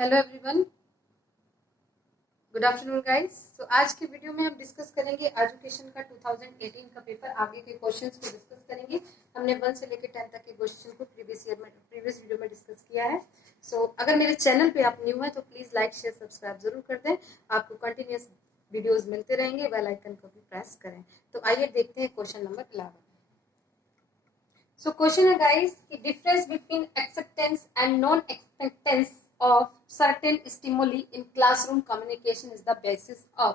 Hello everyone, good afternoon guys. So आज के video में हम डिस्कस करेंगे एजुकेशन का 2018 का पेपर। आगे के क्वेश्चंस को डिस्कस करेंगे। हमने 1 से लेकर 10 तक के क्वेश्चन को प्रीवियस वीडियो में डिस्कस किया है। सो अगर मेरे चैनल पे आप न्यू हैं तो प्लीज लाइक शेयर सब्सक्राइब जरूर कर दें। आपको कंटिन्यूअस वीडियोज मिलते रहेंगे। बेल आइकन को भी प्रेस करें। तो आइए देखते हैं क्वेश्चन नंबर 11। सो क्वेश्चन है गाइस कि difference between acceptance and non acceptance of certain stimuli in classroom communication is the basis of।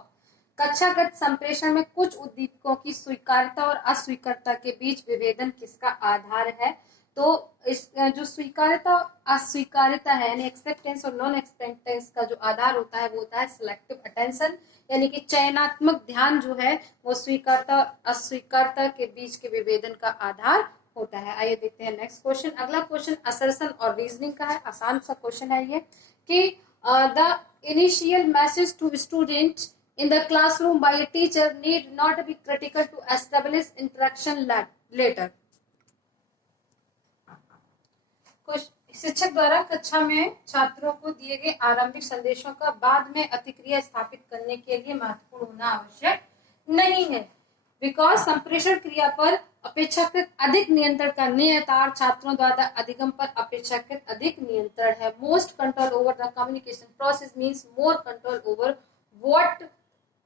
कक्षागत संप्रेषण में कुछ उद्दीपकों की स्वीकार्यता और अस्वीकार्यता के बीच विभेदन किसका आधार है? तो इस जो स्वीकार्यता अस्वीकार्यता है यानी एक्सेप्टेंस और नॉन एक्सेप्टेंस का जो आधार होता है वो होता है सिलेक्टिव अटेंशन, यानी कि चयनात्मक ध्यान जो है वो स्वीकार्यता और अस्वीकार्यता के बीच के विभेदन का आधार होता है। आइए देखते हैं नेक्स्ट क्वेश्चन। अगला क्वेश्चन असर्शन और रीजनिंग का है। आसान सा क्वेश्चन है ये कि the initial message to student in the classroom by a teacher need not be critical to establish interaction later. शिक्षक द्वारा कक्षा में छात्रों को दिए गए आरंभिक संदेशों का बाद में प्रतिक्रिया स्थापित करने के लिए महत्वपूर्ण होना आवश्यक नहीं है। बिकॉज संप्रेषण क्रिया पर अपेक्षाकृत अधिक नियंत्रण का नियतार छात्रों द्वारा अधिगम पर अपेक्षाकृत अधिक नियंत्रण है। Most control over the communication process means more control over what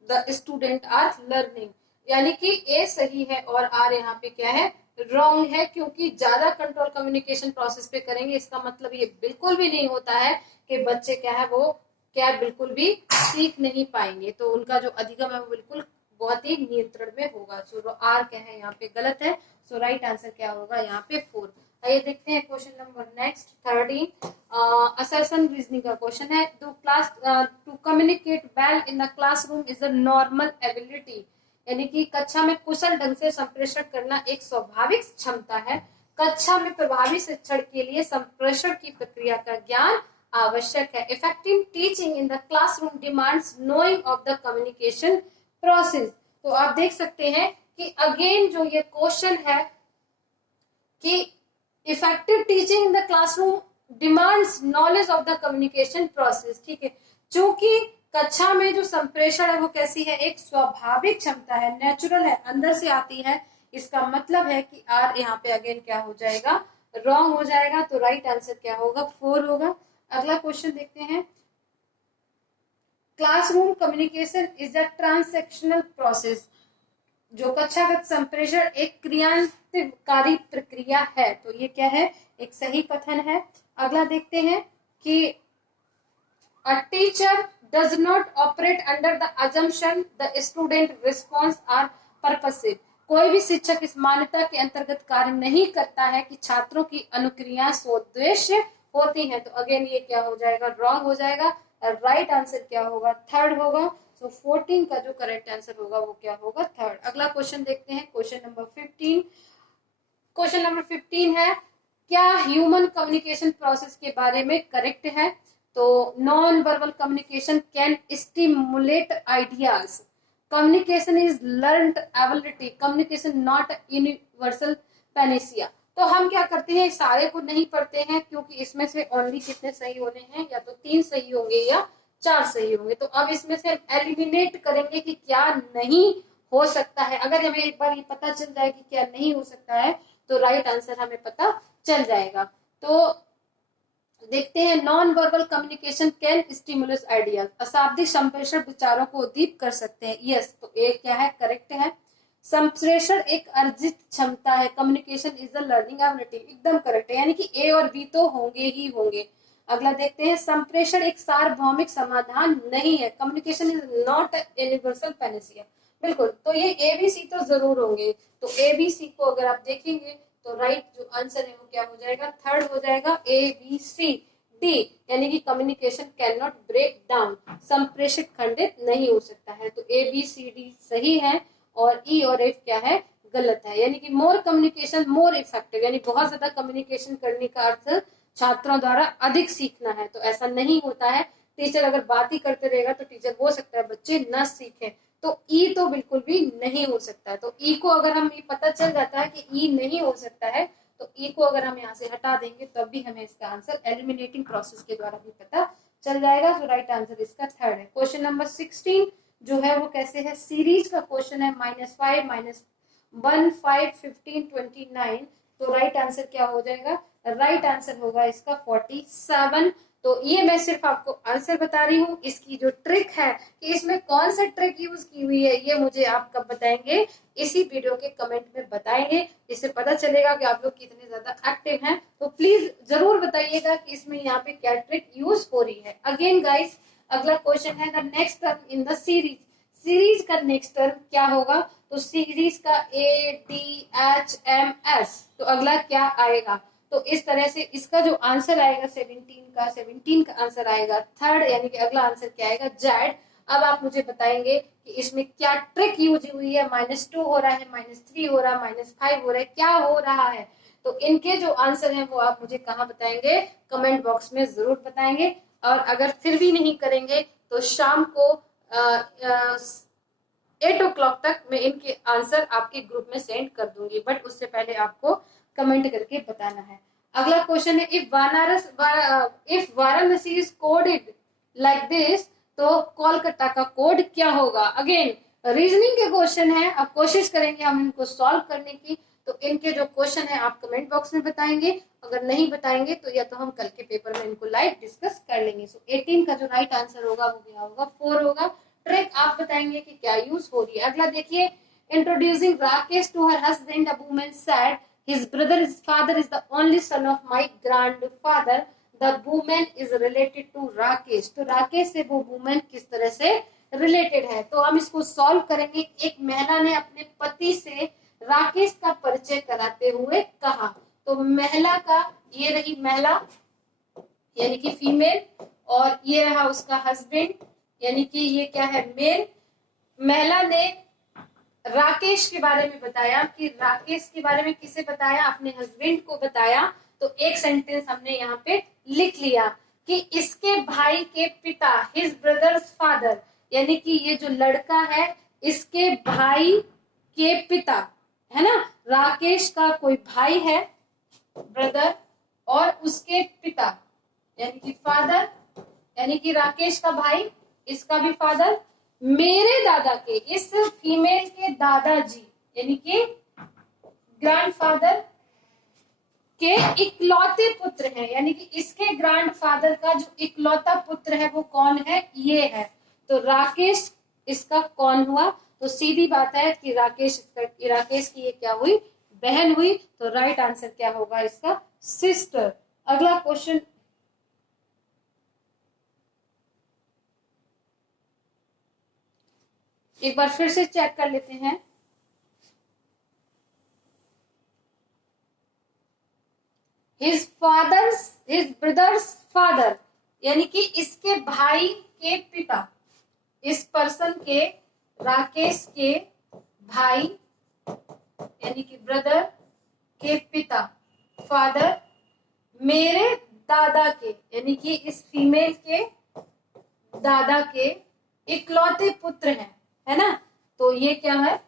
the student are learning. यानी कि ए सही है और आर यहाँ पे क्या है, रॉन्ग है, क्योंकि ज्यादा कंट्रोल कम्युनिकेशन प्रोसेस पे करेंगे इसका मतलब ये बिल्कुल भी नहीं होता है कि बच्चे क्या है वो क्या बिल्कुल भी सीख नहीं पाएंगे। तो उनका जो अधिगम है वो बिल्कुल बहुत ही नियंत्रण में होगा। सो आर क्या है यहाँ पे गलत है। सो राइट आंसर क्या होगा यहाँ पे 4। आइए देखते हैं question number next 13। Assertion reasoning का क्वेश्चन है। To communicate well in the classroom is a normal ability. यानी कि कक्षा में कुशल ढंग से संप्रेषण करना एक स्वाभाविक क्षमता है। कक्षा में प्रभावी शिक्षण के लिए संप्रेषण की प्रक्रिया का ज्ञान आवश्यक है। Effective teaching in the classroom demands knowing of the communication process. तो आप देख सकते हैं कि अगेन जो ये क्वेश्चन है कि effective teaching in the classroom demands knowledge of the communication process. ठीक है, चूंकि कक्षा में जो संप्रेषण है वो कैसी है, एक स्वाभाविक क्षमता है, नेचुरल है, अंदर से आती है। इसका मतलब है कि आर यहाँ पे अगेन क्या हो जाएगा, रॉन्ग हो जाएगा। तो राइट आंसर क्या होगा, 4 होगा। अगला क्वेश्चन देखते हैं। Classroom communication is a transactional process. जो कक्षागत संप्रेषण एक क्रियान्वयनकारी प्रक्रिया है। तो ये क्या है, एक सही कथन है। अगला देखते हैं कि a teacher does not operate under the assumption the student response are purposive. कोई भी शिक्षक इस मान्यता के अंतर्गत कार्य नहीं करता है कि छात्रों की अनुक्रियाएं स्वोद्देश्य होती हैं। तो अगेन ये क्या हो जाएगा, रॉन्ग हो जाएगा। राइट आंसर क्या होगा, 3rd होगा। सो 14 का जो करेक्ट आंसर होगा वो क्या होगा, 3rd। अगला क्वेश्चन देखते हैं, क्वेश्चन नंबर 15। क्वेश्चन नंबर 15 है, क्या ह्यूमन कम्युनिकेशन प्रोसेस के बारे में करेक्ट है? तो non verbal communication can stimulate ideas. Communication is learned ability. Communication not universal Panacea. तो हम क्या करते हैं, सारे को नहीं पढ़ते हैं क्योंकि इसमें से ओनली कितने सही होने हैं, या तो 3 सही होंगे या 4 सही होंगे। तो अब इसमें से एलिमिनेट करेंगे कि क्या नहीं हो सकता है। अगर हमें एक बार ये पता चल जाए कि क्या नहीं हो सकता है तो राइट आंसर हमें पता चल जाएगा। तो देखते हैं, non verbal communication can stimulus ideas. अशाब्दिक संप्रेषण विचारों को उद्दीप कर सकते हैं। यस, तो ए क्या है, करेक्ट है। संप्रेषण एक अर्जित क्षमता है। Communication is a learning ability, एकदम करेक्ट है। यानी कि ए और बी तो होंगे ही होंगे। अगला देखते हैं, संप्रेषण एक सार्वभौमिक समाधान नहीं है। Communication is not universal Panacea. बिल्कुल, तो ये ए बी सी तो जरूर होंगे। तो ए बी सी को अगर आप देखेंगे तो राइट जो आंसर है वो क्या हो जाएगा, 3rd हो जाएगा, ए बी सी डी। यानी कि communication can not break down. संप्रेषण खंडित नहीं हो सकता है। तो ए बी सी डी सही है और ई और एफ क्या है, गलत है। यानी कि मोर कम्युनिकेशन मोर इफेक्टिव, यानी बहुत ज्यादा कम्युनिकेशन करने का अर्थ छात्रों द्वारा अधिक सीखना है। तो ऐसा नहीं होता है। टीचर अगर बात ही करते रहेगा तो टीचर हो सकता है बच्चे न सीखें। तो ई तो बिल्कुल भी नहीं हो सकता है। तो ई को अगर हम ये पता चल जाता है कि ई नहीं हो सकता है तो ई को अगर हम यहाँ से हटा देंगे तब भी हमें इसका आंसर एलिमिनेटिंग प्रोसेस के द्वारा भी पता चल जाएगा। तो राइट आंसर इसका थर्ड है। क्वेश्चन नंबर 16 जो है वो कैसे है, सीरीज का क्वेश्चन है, -5 -1 5 15 29। तो राइट आंसर क्या हो जाएगा, राइट आंसर होगा इसका 47। तो ये मैं सिर्फ आपको आंसर बता रही हूँ। इसकी जो ट्रिक है कि इसमें कौन सा ट्रिक यूज की हुई है, ये मुझे आप कब बताएंगे, इसी वीडियो के कमेंट में बताएंगे। इससे पता चलेगा कि आप लोग कितने ज्यादा एक्टिव हैं। तो प्लीज जरूर बताइएगा कि इसमें यहाँ पे क्या ट्रिक यूज हो रही है। अगेन गाइस, अगला क्वेश्चन है the next term in the series. Series का नेक्स्ट टर्म क्या होगा, तो सीरीज का ADHMS। तो अगला क्या आएगा, तो इस तरह से इसका जो आंसर आएगा 17 का आंसर आएगा थर्ड, यानी कि अगला आंसर क्या आएगा, जेड। अब आप मुझे बताएंगे कि इसमें क्या ट्रिक यूज हुई है, -2 हो रहा है, -3 हो रहा है, -5 हो रहा है, क्या हो रहा है। तो इनके जो आंसर हैं वो आप मुझे कहाँ बताएंगे, कमेंट बॉक्स में जरूर बताएंगे। और अगर फिर भी नहीं करेंगे तो शाम को 8 o'clock तक मैं इनके आंसर आपके ग्रुप में सेंड कर दूंगी, बट उससे पहले आपको कमेंट करके बताना है। अगला क्वेश्चन है, if Varanasi is coded like this, तो कोलकाता का कोड क्या होगा। अगेन रीजनिंग के क्वेश्चन है, अब कोशिश करेंगे हम इनको सॉल्व करने की। तो इनके जो क्वेश्चन है आप कमेंट बॉक्स में बताएंगे, अगर नहीं बताएंगे तो या तो हम कल के पेपर में इनको लाइव डिस्कस कर लेंगे। सो 18 का जो राइट आंसर होगा वो क्या होगा, 4 होगा। ट्रिक आप बताएंगे कि क्या यूज हो रही है। अगला देखिए, introducing Rakesh to her husband, a woman said his brother's father is the only son of my grandfather, the woman is related to Rakesh. तो राकेश से वो वुमन किस तरह से रिलेटेड है, तो हम इसको सॉल्व करेंगे। एक महिला ने अपने पति से राकेश का परिचय कराते हुए कहा। तो महिला का, ये रही महिला यानी कि फीमेल, और ये रहा उसका हस्बैंड यानी कि ये क्या है, मेल। महिला ने राकेश के बारे में बताया, कि राकेश के बारे में किसे बताया, अपने हस्बैंड को बताया। तो एक सेंटेंस हमने यहाँ पे लिख लिया कि इसके भाई के पिता, हिज ब्रदर्स फादर, यानी कि ये जो लड़का है इसके भाई के पिता, है ना। राकेश का कोई भाई है ब्रदर, और उसके पिता यानी कि फादर, यानी कि राकेश का भाई, इसका भी फादर, मेरे दादा के, इस फीमेल के दादाजी यानी कि ग्रैंडफादर के इकलौते पुत्र हैं, यानी कि इसके ग्रैंडफादर का जो इकलौता पुत्र है वो कौन है, ये है। तो राकेश इसका कौन हुआ, तो सीधी बात है कि राकेश की ये क्या हुई, बहन हुई। तो राइट आंसर क्या होगा इसका, सिस्टर। अगला क्वेश्चन, एक बार फिर से चेक कर लेते हैं। हिज ब्रदर्स फादर, यानी कि इसके भाई के पिता, इस पर्सन के, राकेश के भाई यानी कि ब्रदर के पिता, फादर, मेरे दादा के यानी कि इस फीमेल के दादा के इकलौते पुत्र हैं, है ना। तो ये क्या है,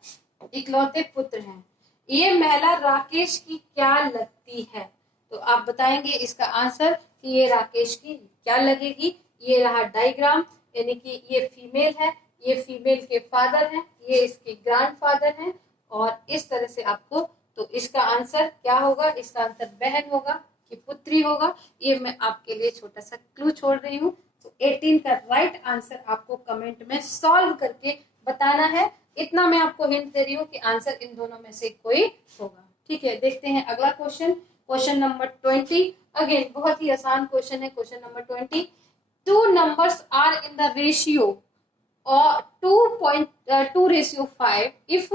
इकलौते पुत्र हैं। ये महिला राकेश की क्या लगती है, तो आप बताएंगे इसका आंसर कि ये राकेश की क्या लगेगी। ये रहा डायग्राम, यानी कि ये फीमेल है, ये फीमेल के फादर हैं, ये इसके ग्रैंडफादर हैं, और इस तरह से आपको, तो इसका आंसर क्या होगा, इसका आंसर बहन होगा कि पुत्री होगा। ये मैं आपके लिए छोटा सा क्लू छोड़ रही हूँ। तो 18 का राइट आंसर आपको कमेंट में सॉल्व करके बताना है। इतना मैं आपको हिंट दे रही हूँ कि आंसर इन दोनों में से कोई होगा। ठीक है, देखते हैं अगला क्वेश्चन, क्वेश्चन नंबर 20। अगेन बहुत ही आसान क्वेश्चन है, question number 20। Two numbers are in the ratio और 2.2:5. If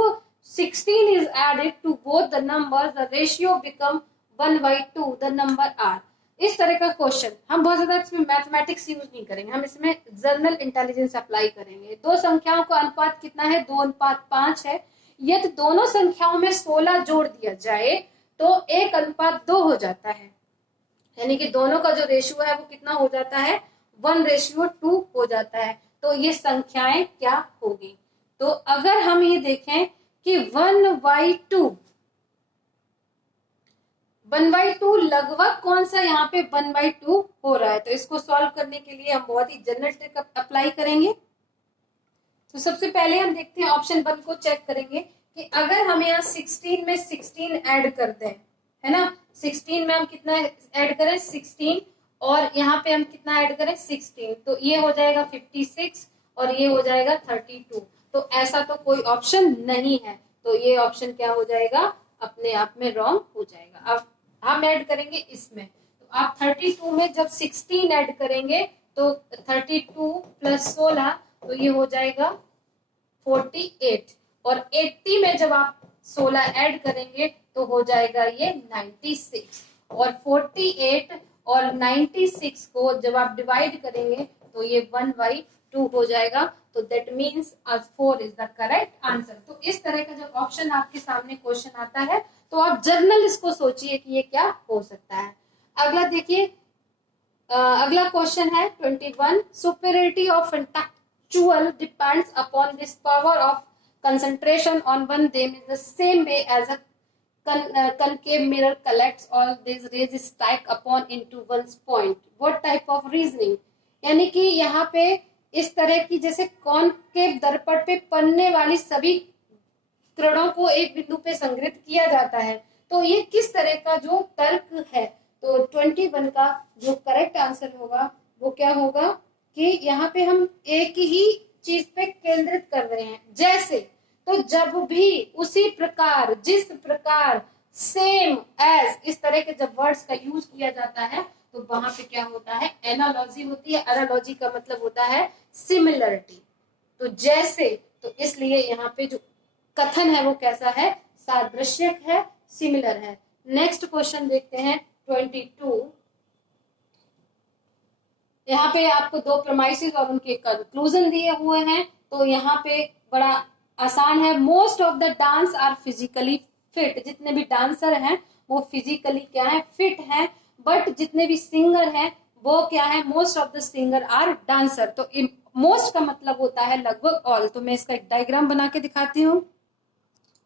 16 is added to both the numbers, the ratio become 1/2. The number are. इस तरह का क्वेश्चन हम बहुत ज्यादा इसमें मैथमेटिक्स यूज नहीं करेंगे, हम इसमें जनरल इंटेलिजेंस अप्लाई करेंगे। दो संख्याओं का अनुपात कितना है, 2:5 है। यदि दोनों संख्याओं में 16 जोड़ दिया जाए तो 1:2 हो जाता है, यानी कि दोनों का जो रेशियो है वो कितना हो जाता है, 1:2 हो जाता है। तो ये संख्याएं क्या होगी, तो अगर हम ये देखें कि 1/2 1/2 लगभग कौन सा यहाँ पे 1/2 हो रहा है। तो इसको सॉल्व करने के लिए हम बहुत ही जनरल ट्रिक अप्लाई करेंगे। तो सबसे पहले हम देखते हैं ऑप्शन 1 को चेक करेंगे कि अगर हम यहाँ 16 में 16 ऐड कर दें, है ना, 16 में हम कितना ऐड करें 16 और यहाँ पे हम कितना ऐड करें 16, तो ये हो जाएगा 56 और ये हो जाएगा 32। तो ऐसा तो कोई ऑप्शन नहीं है, तो ये ऑप्शन क्या हो जाएगा, अपने आप में रॉन्ग हो जाएगा। अब हम ऐड करेंगे इसमें, तो आप 32 में जब 16 ऐड करेंगे तो 32 प्लस 16 तो ये हो जाएगा 48 और 80 में जब आप 16 ऐड करेंगे तो हो जाएगा ये 96 और 48 और 96 को जब आप डिवाइड करेंगे तो ये 1/2 हो जाएगा। तो that means 4 is the correct answer. तो इस तरह का जब ऑप्शन आपके सामने क्वेश्चन आता है तो आप जर्नल इसको सोचिए कि ये क्या हो सकता है। अगला देखिए, अगला क्वेश्चन है 21, superiority of intellectual depends upon this power of concentration on one them in the same way as a concave mirror collects all these rays stack upon into one's point. What type of reasoning? यानी कि यहाँ पे इस तरह की जैसे concave दर्पण पे पड़ने वाली सभी किरणों को एक बिंदु पे संग्रहित किया जाता है, तो ये किस तरह का जो तर्क है। तो 21 का जो करेक्ट आंसर होगा वो क्या होगा कि यहाँ पे हम एक ही चीज पे केंद्रित कर रहे हैं। जैसे, तो जब भी उसी प्रकार, जिस प्रकार, सेम एज, इस तरह के जब वर्ड्स का यूज किया जाता है तो वहां पे क्या होता है, एनालॉजी होती है। एनालॉजी का मतलब होता है सिमिलरिटी, तो जैसे, तो इसलिए यहाँ पे जो कथन है वो कैसा है, सादृश्यक है, सिमिलर है। नेक्स्ट क्वेश्चन देखते हैं 22। यहाँ पे आपको दो प्रमाइसेस और उनके कंक्लूजन दिए हुए हैं, तो यहाँ पे बड़ा आसान है। Most of the dance are physically fit, जितने भी डांसर हैं वो फिजिकली क्या है, फिट हैं। बट जितने भी सिंगर हैं वो क्या है, most of the singer are dancer. तो मोस्ट का मतलब होता है लगभग ऑल। तो मैं इसका एक डायग्राम बना के दिखाती हूँ।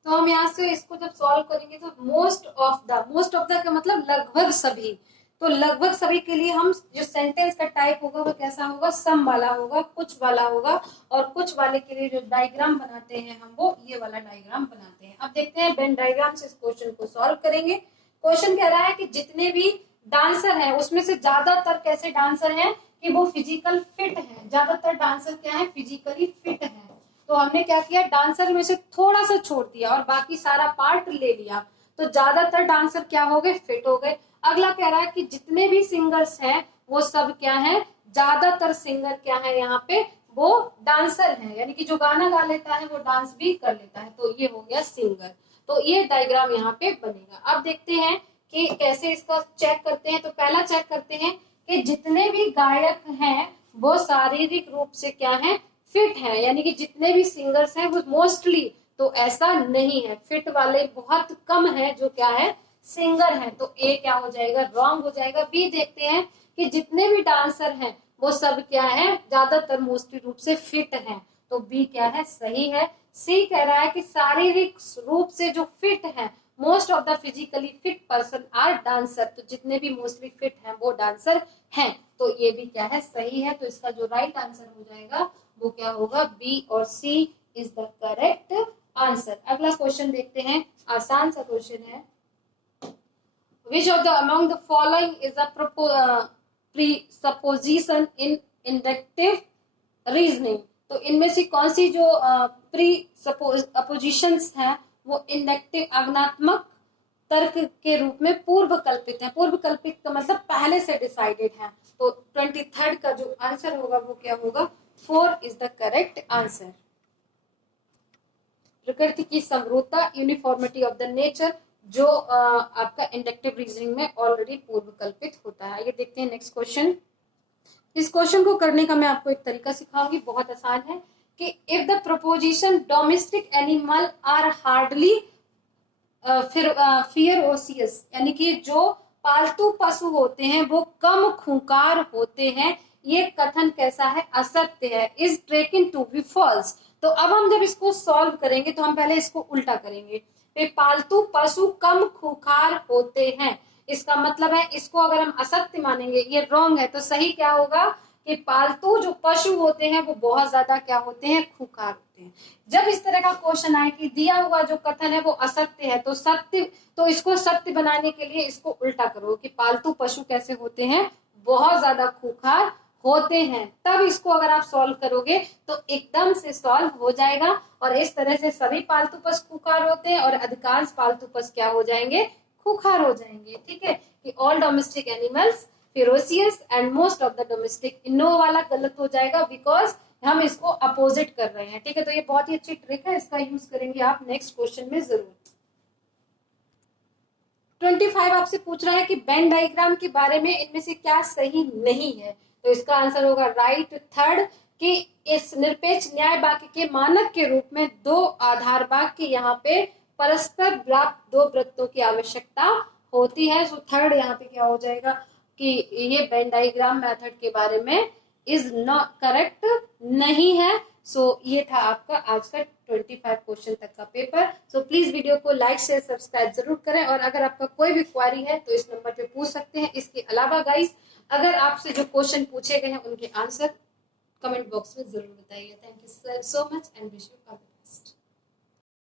तो हम यहाँ से इसको जब सॉल्व करेंगे तो मोस्ट ऑफ द का मतलब लगभग सभी। तो लगभग सभी के लिए हम जो सेंटेंस का टाइप होगा वो कैसा होगा, सम वाला होगा, कुछ वाला होगा। और कुछ वाले के लिए जो डायग्राम बनाते हैं हम वो ये वाला डायग्राम बनाते हैं। अब देखते हैं वेन डायग्राम से इस क्वेश्चन को सॉल्व करेंगे। क्वेश्चन कह रहा है कि जितने भी डांसर हैं उसमें से ज्यादातर कैसे डांसर हैं कि वो फिजिकल फिट हैं। ज्यादातर डांसर क्या है, फिजिकली फिट है। तो हमने क्या किया, डांसर में से थोड़ा सा छोड़ दिया और बाकी सारा पार्ट ले लिया, तो ज्यादातर डांसर क्या हो गए, फिट हो गए। अगला कह रहा है कि जितने भी सिंगर्स हैं वो सब क्या है, ज्यादातर सिंगर क्या है यहाँ पे, वो डांसर हैं, यानी कि जो गाना गा लेता है वो डांस भी कर लेता है। तो ये हो गया सिंगर। तो ये डायग्राम यहाँ पे बनेगा। अब देखते हैं कि कैसे इसका चेक करते हैं। तो पहला चेक करते हैं कि जितने भी गायक हैं वो शारीरिक रूप से क्या है, फिट है। यानी कि जितने भी सिंगर्स हैं वो मोस्टली, तो ऐसा नहीं है, फिट वाले बहुत कम है जो क्या है, सिंगर हैं। तो ए क्या हो जाएगा, रॉन्ग हो जाएगा। बी देखते हैं कि जितने भी डांसर हैं वो सब क्या है, ज्यादातर मोस्टली रूप से फिट हैं। तो बी क्या है, सही है। सी कह रहा है कि शारीरिक रूप से जो फिट है, most of the physically fit person are dancer. तो जितने भी मोस्टली फिट हैं वो डांसर हैं। तो ये भी क्या है, सही है। तो इसका जो राइट आंसर हो जाएगा वो क्या होगा, बी और सी इज द करेक्ट आंसर। अगला क्वेश्चन देखते हैं, आसान सा क्वेश्चन है। Which of the among the following is a presupposition in inductive reasoning? तो इनमें से कौन सी जो प्रीसपोजिशंस हैं वो इंडक्टिव आगमनात्मक तर्क के रूप में पूर्व कल्पित है। पूर्व कल्पित का मतलब पहले से डिसाइडेड है। तो 23rd का जो आंसर होगा वो क्या होगा, 4 इज द करेक्ट आंसर। प्रकृति की समरूपता, यूनिफॉर्मिटी ऑफ द नेचर, जो आपका इंडक्टिव रीजनिंग में ऑलरेडी पूर्व कल्पित होता है। ये देखते हैं नेक्स्ट क्वेश्चन। इस क्वेश्चन को करने का मैं आपको एक तरीका सिखाऊंगी, बहुत आसान है। कि if the proposition domestic animal are hardly ferocious, यानी कि जो पालतू पशु होते हैं वो कम खूंखार होते हैं, ये कथन कैसा है, असत्य है। Is trekking to be false. तो अब हम जब इसको सॉल्व करेंगे तो हम पहले इसको उल्टा करेंगे। पालतू पशु कम खूंखार होते हैं, इसका मतलब है इसको अगर हम असत्य मानेंगे, ये रॉन्ग है, तो सही क्या होगा कि पालतू जो पशु होते हैं वो बहुत ज्यादा क्या होते हैं, खूंखार होते हैं। जब इस तरह का क्वेश्चन आए कि दिया हुआ जो कथन है वो असत्य है, तो सत्य, तो इसको सत्य बनाने के लिए इसको उल्टा करो कि पालतू पशु कैसे होते हैं, बहुत ज्यादा खूंखार होते हैं। तब इसको अगर आप सॉल्व करोगे तो एकदम से सॉल्व हो जाएगा। और इस तरह से सभी पालतू पशु खूंखार होते हैं और अधिकांश पालतू पशु क्या हो जाएंगे, खूंखार हो जाएंगे। ठीक है, कि all domestic animals ferocious and most of the domestic, no वाला गलत हो जाएगा बिकॉज हम इसको अपोजिट कर रहे हैं। ठीक है, तो ये बहुत ही अच्छी ट्रिक है, इसका यूज करेंगे आप नेक्स्ट क्वेश्चन में जरूर। 25 आपसे पूछ रहा है कि वेन डायग्राम के बारे में इनमें से क्या सही नहीं है, तो इसका आंसर होगा राइट थर्ड, कि इस निरपेक्ष न्याय वाक्य के मानक के रूप में दो आधार वाक्य यहाँ पे परस्पर व्याप्त दो वृत्तों की आवश्यकता होती है। सो थर्ड यहाँ पे क्या हो जाएगा कि ये वेन डायग्राम मेथड के बारे में इज नॉट करेक्ट नहीं है। सो ये था आपका आज का 25 क्वेश्चन तक का पेपर। सो प्लीज वीडियो को लाइक शेयर सब्सक्राइब जरूर करें, और अगर आपका कोई भी क्वेरी है तो इस नंबर पे पूछ सकते हैं। इसके अलावा गाइस, अगर आपसे जो क्वेश्चन पूछे गए हैं उनके आंसर कमेंट बॉक्स में जरूर बताइए। Thank you so much and wish you